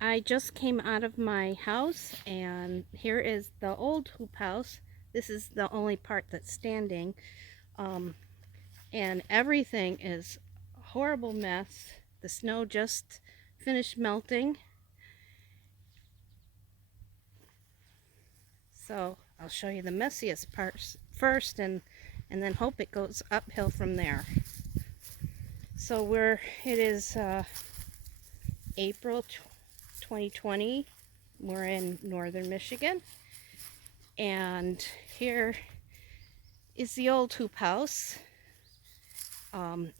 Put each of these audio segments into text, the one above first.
I just came out of my house, and here is the old hoop house. This is the only part that's standing. Um, and everything is a horrible mess. The snow just finished melting. So I'll show you the messiest parts first, and then hope it goes uphill from there. So it is April 2020. We're in northern Michigan, and here is the old hoop house.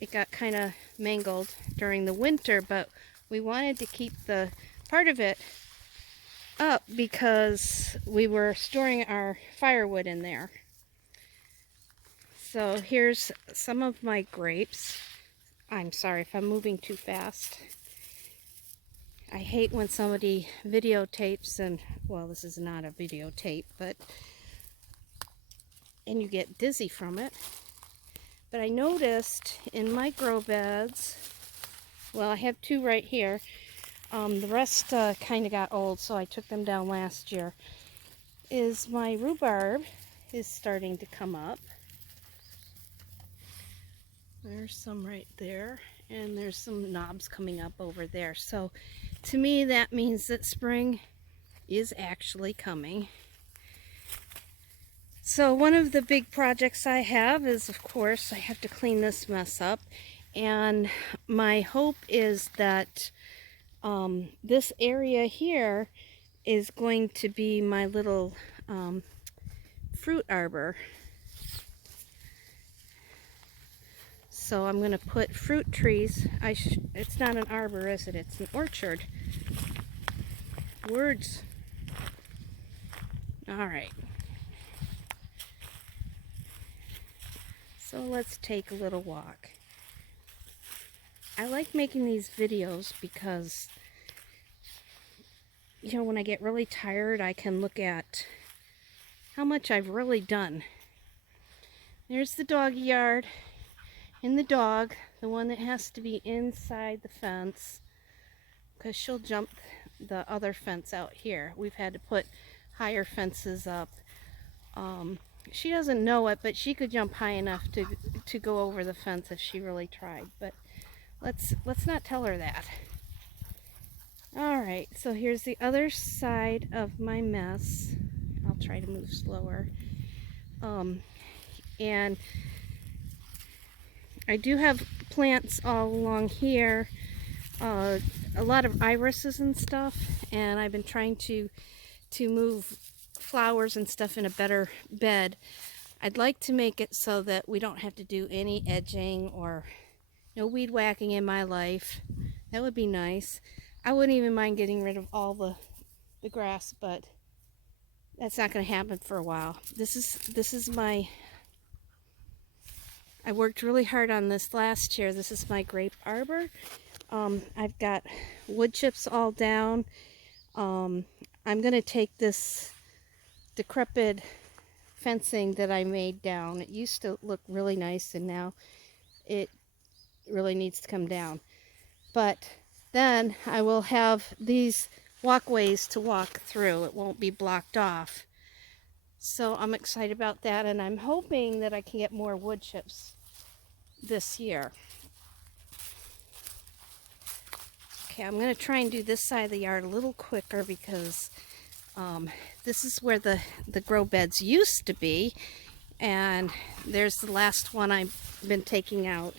It got kind of mangled during the winter, but we wanted to keep the part of it up because we were storing our firewood in there. So here's some of my grapes. I'm sorry if I'm moving too fast. I hate when somebody videotapes and, well, this is not a videotape, and you get dizzy from it. But I noticed in my grow beds, well, I have two right here. The rest kind of got old, so I took them down last year. Is my rhubarb is starting to come up. There's some right there, and there's some knobs coming up over there. So to me, that means that spring is actually coming. So one of the big projects I have is, of course, I have to clean this mess up. And my hope is that this area here is going to be my little fruit arbor. So I'm going to put fruit trees. It's not an arbor, is it? It's an orchard. Words. All right. So let's take a little walk. I like making these videos because, you know, when I get really tired, I can look at how much I've really done. There's the doggy yard. And the dog, the one that has to be inside the fence, because she'll jump the other fence out here. We've had to put higher fences up. She doesn't know it, but she could jump high enough to go over the fence if she really tried. But let's not tell her that. All right, so here's the other side of my mess. I'll try to move slower. And I do have plants all along here, a lot of irises and stuff, and I've been trying to move flowers and stuff in a better bed. I'd like to make it so that we don't have to do any edging or no weed whacking in my life. That would be nice. I wouldn't even mind getting rid of all the grass, but that's not going to happen for a while. This is my... I worked really hard on this last year. This is my grape arbor. I've got wood chips all down. I'm going to take this decrepit fencing that I made down. It used to look really nice, and now it really needs to come down. But then I will have these walkways to walk through. It won't be blocked off. So I'm excited about that, and I'm hoping that I can get more wood chips this year. Okay, I'm going to try and do this side of the yard a little quicker because this is where the grow beds used to be, and there's the last one I've been taking out.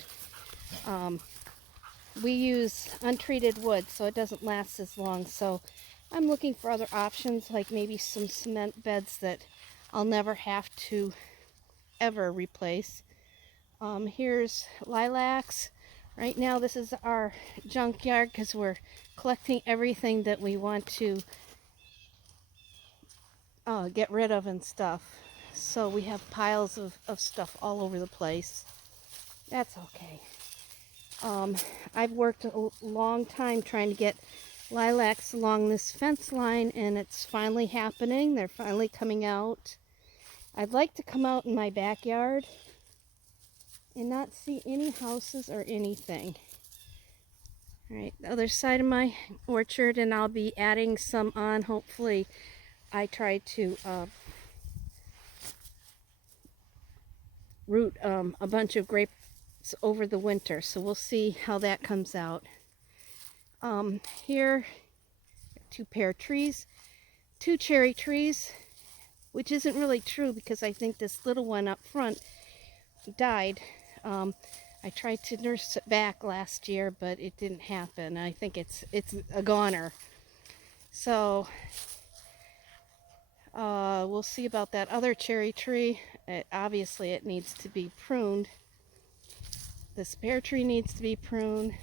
We use untreated wood, so it doesn't last as long, so I'm looking for other options, like maybe some cement beds that I'll never have to ever replace. Here's lilacs. Right now this is our junkyard because we're collecting everything that we want to get rid of and stuff. So we have piles of stuff all over the place. That's okay. I've worked a long time trying to get lilacs along this fence line, and it's finally happening. They're finally coming out. I'd like to come out in my backyard and not see any houses or anything. All right, the other side of my orchard, and I'll be adding some on. Hopefully, I try to root a bunch of grapes over the winter, so we'll see how that comes out. Here, 2 pear trees, 2 cherry trees, which isn't really true because I think this little one up front died. I tried to nurse it back last year, but it didn't happen. I think it's a goner. So we'll see about that other cherry tree. Obviously, it needs to be pruned. This pear tree needs to be pruned.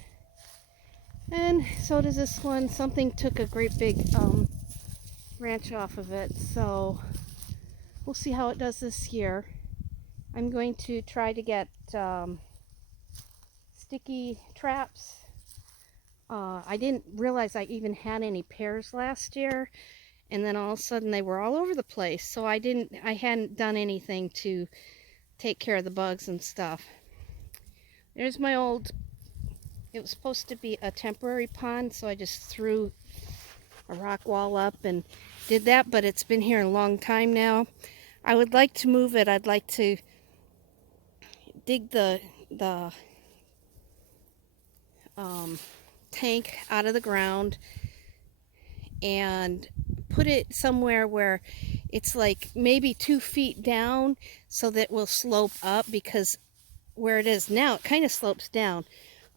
And so does this one. Something took a great big branch off of it. So we'll see how it does this year. I'm going to try to get sticky traps. I didn't realize I even had any pears last year, and then all of a sudden they were all over the place. So I hadn't done anything to take care of the bugs and stuff. There's my old, it was supposed to be a temporary pond, so I just threw a rock wall up and did that, but it's been here a long time now. I would like to move it. I'd like to dig the tank out of the ground and put it somewhere where it's like maybe 2 feet down so that it will slope up, because where it is now it kind of slopes down.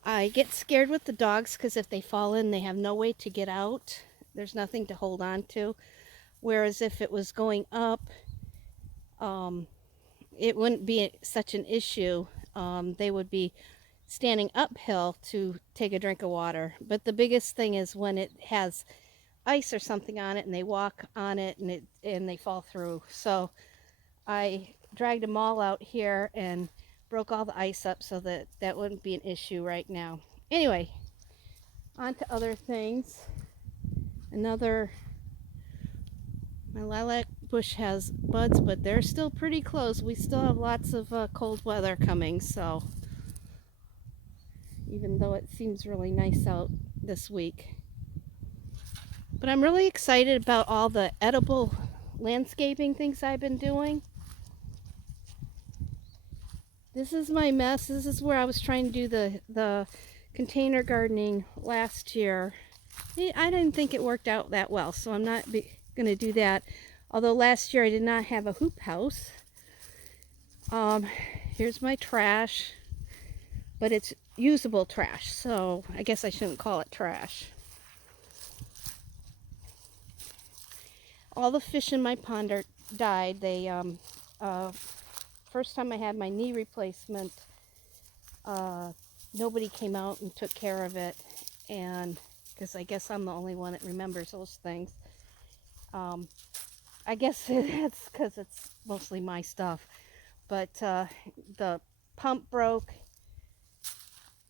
I get scared with the dogs because if they fall in, they have no way to get out. There's nothing to hold on to. Whereas if it was going up, it wouldn't be such an issue. They would be standing uphill to take a drink of water. But the biggest thing is when it has ice or something on it and they walk on it and they fall through. So I dragged them all out here and broke all the ice up so that that wouldn't be an issue right now. Anyway, on to other things. My lilac bush has buds, but they're still pretty close. We still have lots of cold weather coming, so even though it seems really nice out this week. But I'm really excited about all the edible landscaping things I've been doing. This is my mess. This is where I was trying to do the container gardening last year. I didn't think it worked out that well, so I'm not going to do that. Although last year I did not have a hoop house. Here's my trash, but it's usable trash, so I guess I shouldn't call it trash. All the fish in my pond died. They first time I had my knee replacement, nobody came out and took care of it, and because I guess I'm the only one that remembers those things. I guess that's because it's mostly my stuff. But the pump broke,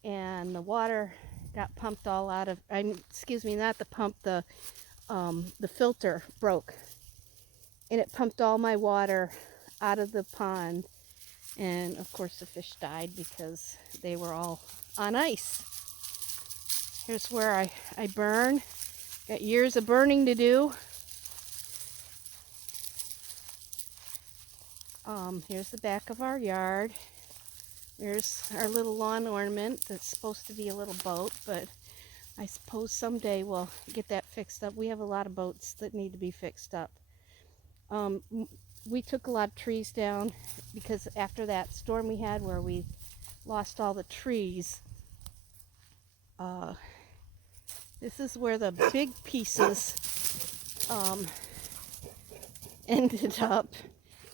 and the water got pumped all out of. Excuse me, not the pump. The filter broke, and it pumped all my water out of the pond. And of course, the fish died because they were all on ice. Here's where I burn. Got years of burning to do. Here's the back of our yard. There's our little lawn ornament that's supposed to be a little boat, but I suppose someday we'll get that fixed up. We have a lot of boats that need to be fixed up. We took a lot of trees down because after that storm we had where we lost all the trees, this is where the big pieces ended up.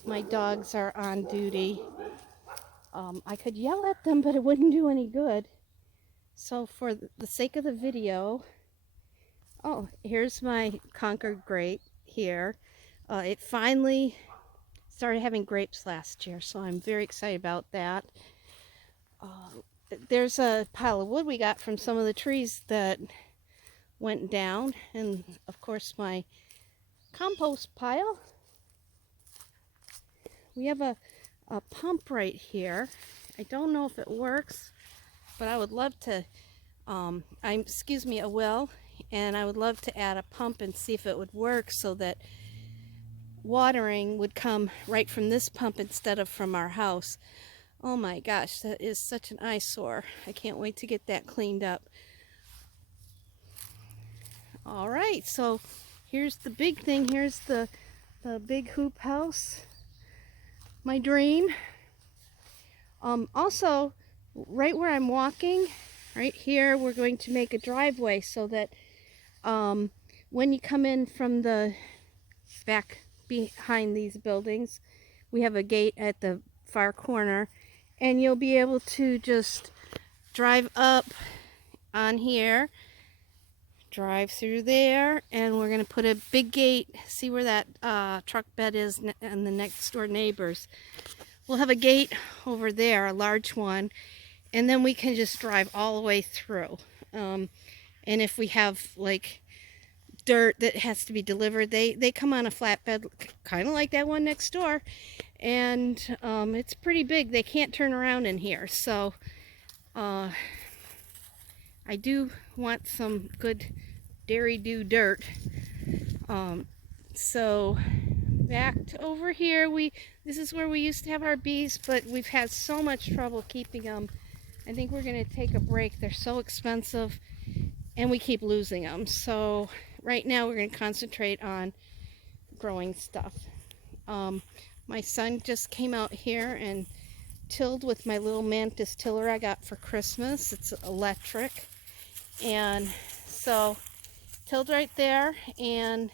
My dogs are on duty. I could yell at them, but it wouldn't do any good. So for the sake of the video, here's my Concord grape here. It finally started having grapes last year, so I'm very excited about that. There's a pile of wood we got from some of the trees that went down, and of course my compost pile. We have a pump right here. I don't know if it works, but I would love to excuse me, a well, and I would love to add a pump and see if it would work so that watering would come right from this pump instead of from our house. Oh my gosh, that is such an eyesore. I can't wait to get that cleaned up. All right, so here's the big thing. Here's the big hoop house, my dream. Also, right where I'm walking, right here, we're going to make a driveway so that when you come in from the back behind these buildings, we have a gate at the far corner, and you'll be able to just drive up on here, drive through there, and we're going to put a big gate. See where that truck bed is and the next door neighbors. We'll have a gate over there, a large one, and then we can just drive all the way through. And if we have like dirt that has to be delivered, they come on a flatbed, kind of like that one next door, and it's pretty big. They can't turn around in here, so I do want some good dairy-do dirt. So back to over here, this is where we used to have our bees, but we've had so much trouble keeping them. I think we're going to take a break. They're so expensive, and we keep losing them. So right now we're going to concentrate on growing stuff. My son just came out here and tilled with my little Mantis tiller I got for Christmas. It's electric, and so tilled right there, and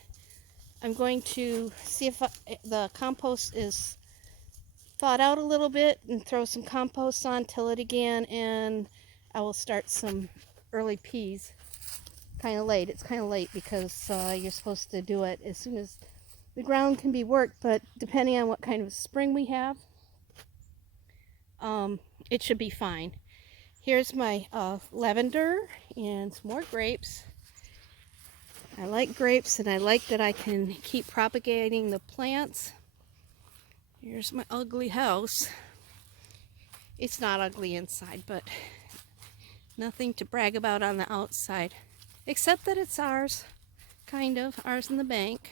I'm going to see if the compost is thawed out a little bit and throw some compost on, till it again, and I will start some early peas. Kind of late. It's kind of late because you're supposed to do it as soon as the ground can be worked, but depending on what kind of spring we have, it should be fine. Here's my lavender and some more grapes. I like grapes, and I like that I can keep propagating the plants. Here's my ugly house. It's not ugly inside, but nothing to brag about on the outside, except that it's ours, kind of, ours in the bank.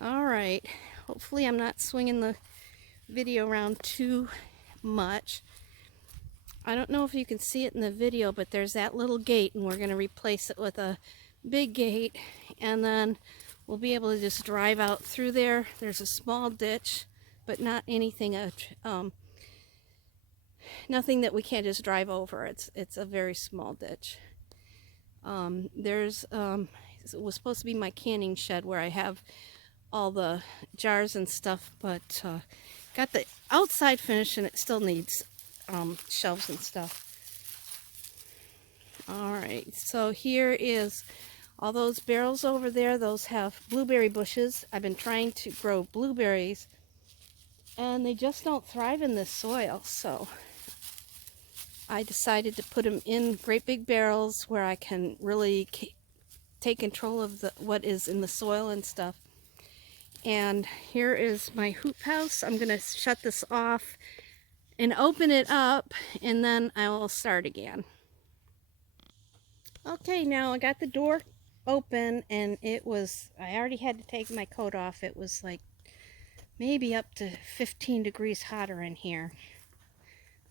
All right, hopefully I'm not swinging the video around too much. I don't know if you can see it in the video, but there's that little gate, and we're going to replace it with a big gate, and then we'll be able to just drive out through there. There's a small ditch, but not anything nothing that we can't just drive over. It's a very small ditch. It was supposed to be my canning shed where I have all the jars and stuff, but got the outside finished, and it still needs shelves and stuff. All right, so here is all those barrels over there. Those have blueberry bushes. I've been trying to grow blueberries, and they just don't thrive in this soil, so I decided to put them in great big barrels where I can really take control of what is in the soil and stuff. And here is my hoop house. I'm going to shut this off and open it up, and then I will start again. Okay, now I got the door open, and I already had to take my coat off. It was like maybe up to 15 degrees hotter in here.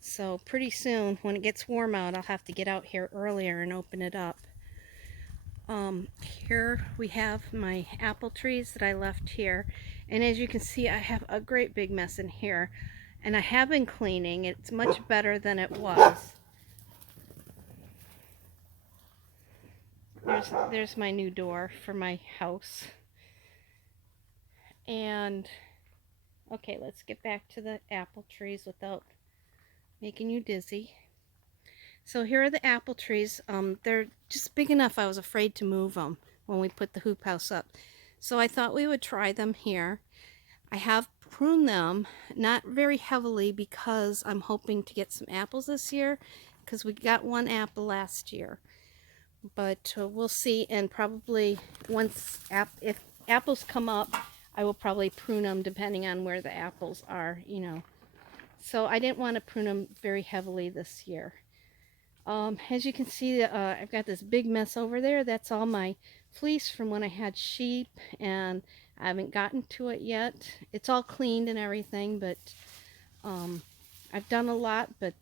So pretty soon, when it gets warm out, I'll have to get out here earlier and open it up. Here we have my apple trees that I left here, and as you can see, I have a great big mess in here, and I have been cleaning. It's much better than it was. There's my new door for my house. And okay, let's get back to the apple trees without making you dizzy. So here are the apple trees. They're just big enough I was afraid to move them when we put the hoop house up. So I thought we would try them here. I have pruned them, not very heavily, because I'm hoping to get some apples this year, because we got one apple last year. But we'll see, and probably once if apples come up, I will probably prune them depending on where the apples are, you know. So I didn't want to prune them very heavily this year. As you can see, I've got this big mess over there. That's all my fleece from when I had sheep, and I haven't gotten to it yet. It's all cleaned and everything, but um, I've done a lot, but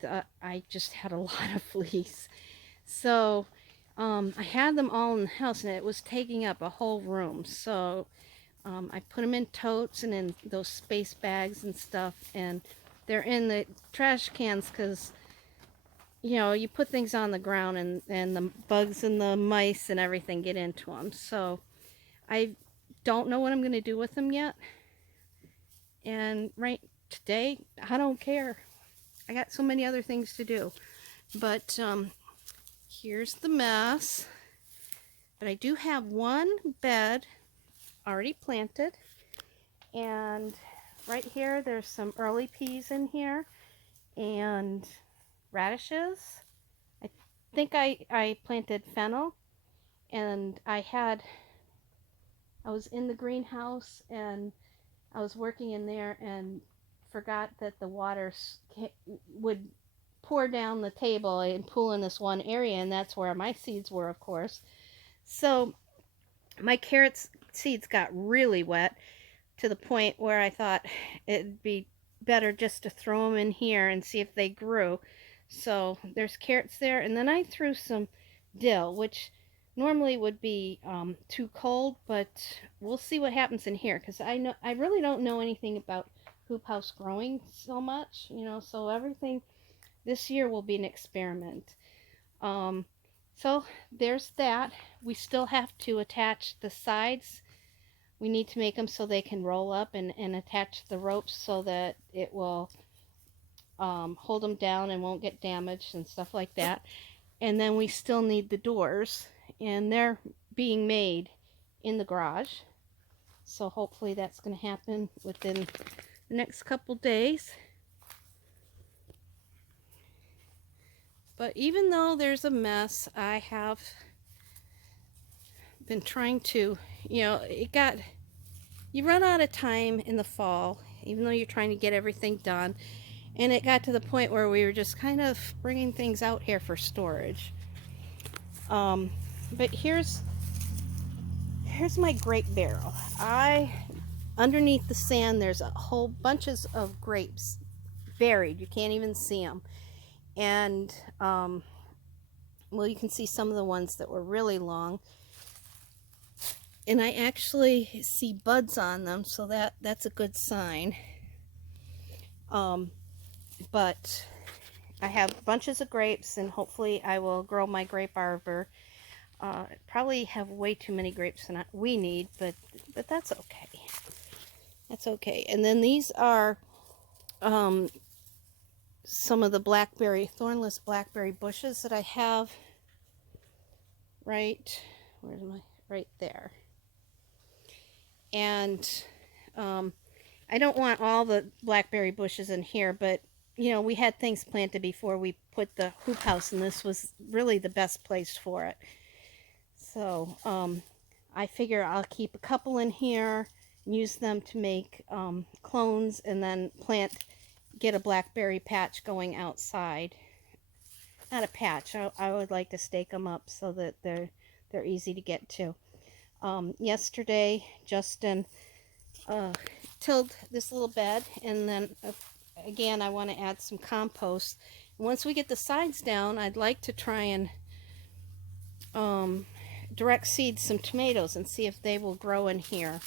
I just had a lot of fleece. So I had them all in the house, and it was taking up a whole room. So I put them in totes and in those space bags and stuff, and they're in the trash cans because, you know, you put things on the ground and the bugs and the mice and everything get into them. So I don't know what I'm going to do with them yet. And right today, I don't care. I got so many other things to do. But here's the mess. But I do have one bed already planted. And right here, there's some early peas in here. And radishes. I think I planted fennel, and I was in the greenhouse and I was working in there and forgot that the water would pour down the table and pool in this one area, and that's where my seeds were, of course. So my carrot seeds got really wet to the point where I thought it'd be better just to throw them in here and see if they grew. So there's carrots there, and then I threw some dill, which normally would be too cold, but we'll see what happens in here, because I really don't know anything about hoop house growing so much, you know, so everything this year will be an experiment. So there's that. We still have to attach the sides. We need to make them so they can roll up and attach the ropes so that it will hold them down and won't get damaged and stuff like that. And then we still need the doors, and they're being made in the garage. So hopefully that's going to happen within the next couple days. But even though there's a mess, I have been trying to, you know, you run out of time in the fall, even though you're trying to get everything done. And it got to the point where we were just kind of bringing things out here for storage. But here's my grape barrel. Underneath the sand, there's a whole bunches of grapes buried. You can't even see them. And, well, you can see some of the ones that were really long. And I actually see buds on them, so that's a good sign. But I have bunches of grapes, and hopefully I will grow my grape arbor. Probably have way too many grapes than we need, but that's okay. That's okay. And then these are some of the thornless blackberry bushes that I have right there. And I don't want all the blackberry bushes in here, but you know, we had things planted before we put the hoop house, and this was really the best place for it. So I figure I'll keep a couple in here, use them to make clones, and then get a blackberry patch going outside. Not a patch. I would like to stake them up so that they're easy to get to. Yesterday, Justin tilled this little bed, and then again I want to add some compost. Once we get the sides down, I'd like to try and direct seed some tomatoes and see if they will grow in here,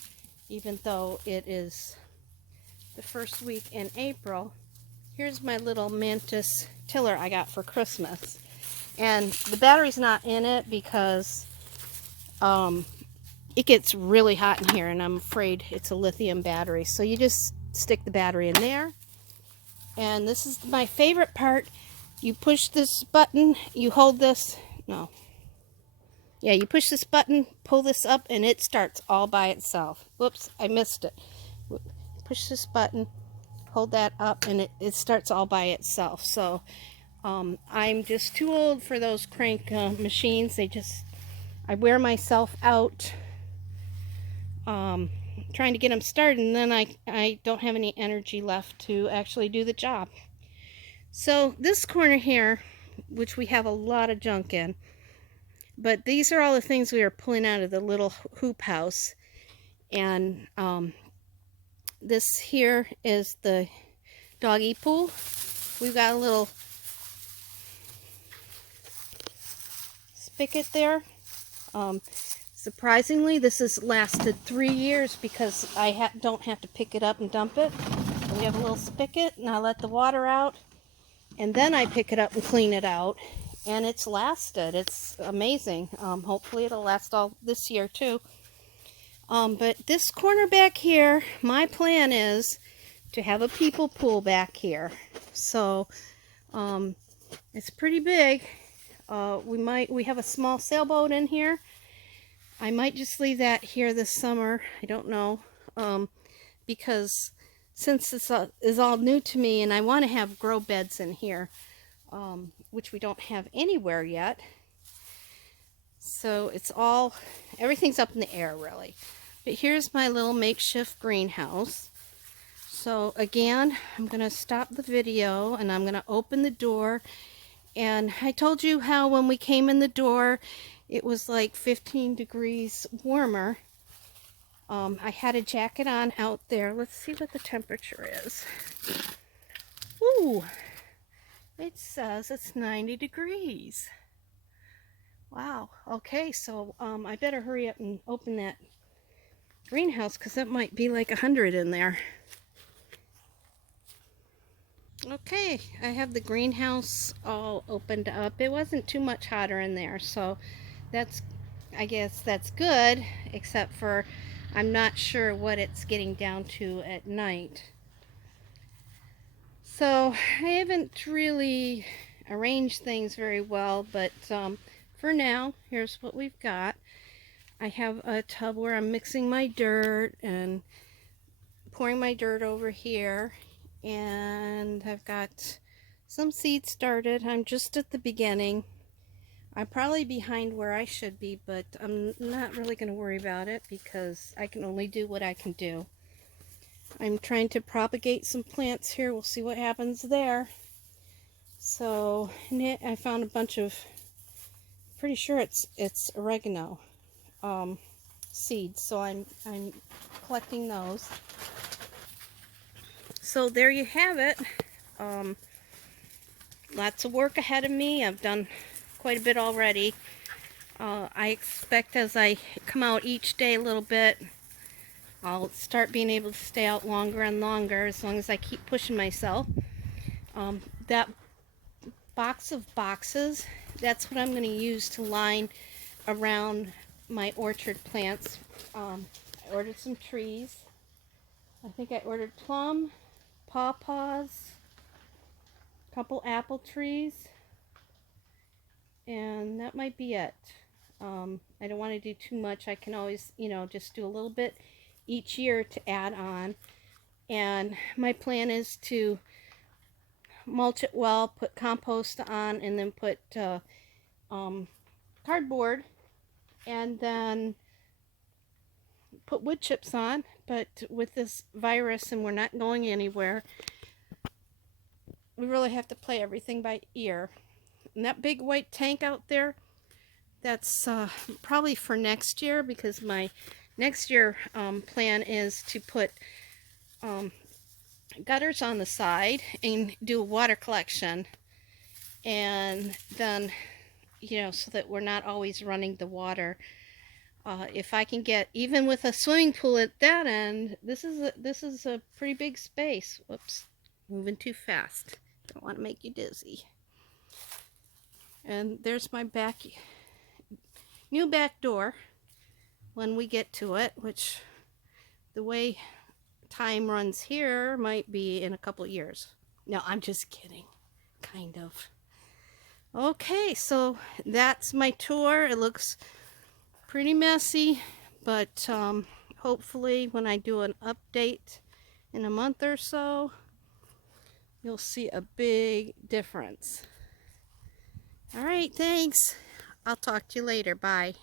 even though it is the first week in April. Here's my little Mantis tiller I got for Christmas, and the battery's not in it because it gets really hot in here, and I'm afraid it's a lithium battery. So you just stick the battery in there, and this is my favorite part. You push this button, you hold this, you push this button, pull this up, and it starts all by itself. Whoops, I missed it. Push this button, hold that up, and it starts all by itself. So I'm just too old for those crank machines. I wear myself out trying to get them started, and then I don't have any energy left to actually do the job. So this corner here, which we have a lot of junk in. But these are all the things we are pulling out of the little hoop house. And this here is the doggy pool. We've got a little spigot there. Surprisingly, this has lasted 3 years because I don't have to pick it up and dump it. We have a little spigot, and I let the water out, and then I pick it up and clean it out, and it's lasted. It's amazing. Hopefully it'll last all this year too. But this corner back here, my plan is to have a people pool back here. So it's pretty big. We have a small sailboat in here. I might just leave that here this summer. I don't know, because since this is all new to me, and I want to have grow beds in here, which we don't have anywhere yet. So everything's up in the air really. But here's my little makeshift greenhouse. So again, I'm going to stop the video and I'm going to open the door. And I told you how when we came in the door, it was like 15 degrees warmer. I had a jacket on out there. Let's see what the temperature is. Ooh, it says it's 90 degrees. Wow. Okay, so I better hurry up and open that greenhouse because it might be like 100 in there. Okay, I have the greenhouse all opened up. It wasn't too much hotter in there, so I guess that's good, except for I'm not sure what it's getting down to at night. So I haven't really arranged things very well, but for now, here's what we've got. I have a tub where I'm mixing my dirt and pouring my dirt over here. And I've got some seeds started. I'm just at the beginning. I'm probably behind where I should be, but I'm not really going to worry about it because I can only do what I can do. I'm trying to propagate some plants here. We'll see what happens there. So I found a bunch of, pretty sure it's oregano seeds. So I'm collecting those. So there you have it. Lots of work ahead of me. I've done quite a bit already. I expect as I come out each day a little bit, I'll start being able to stay out longer and longer as long as I keep pushing myself. That box of boxes, that's what I'm going to use to line around my orchard plants. I ordered some trees. I think I ordered plum, pawpaws, a couple apple trees, and that might be it. I don't want to do too much. I can always, just do a little bit each year to add on. And my plan is to mulch it well, put compost on, and then put cardboard, and then put wood chips on. But with this virus and we're not going anywhere, we really have to play everything by ear. And that big white tank out there, that's probably for next year, because my next year plan is to put gutters on the side and do a water collection, and then so that we're not always running the water. If I can get, even with a swimming pool at that end, this is a pretty big space. Whoops, moving too fast. Don't want to make you dizzy. And there's my new back door when we get to it, which the way time runs here might be in a couple of years. No, I'm just kidding. Kind of. Okay, so that's my tour. It looks pretty messy, but hopefully when I do an update in a month or so, you'll see a big difference. All right, thanks. I'll talk to you later. Bye.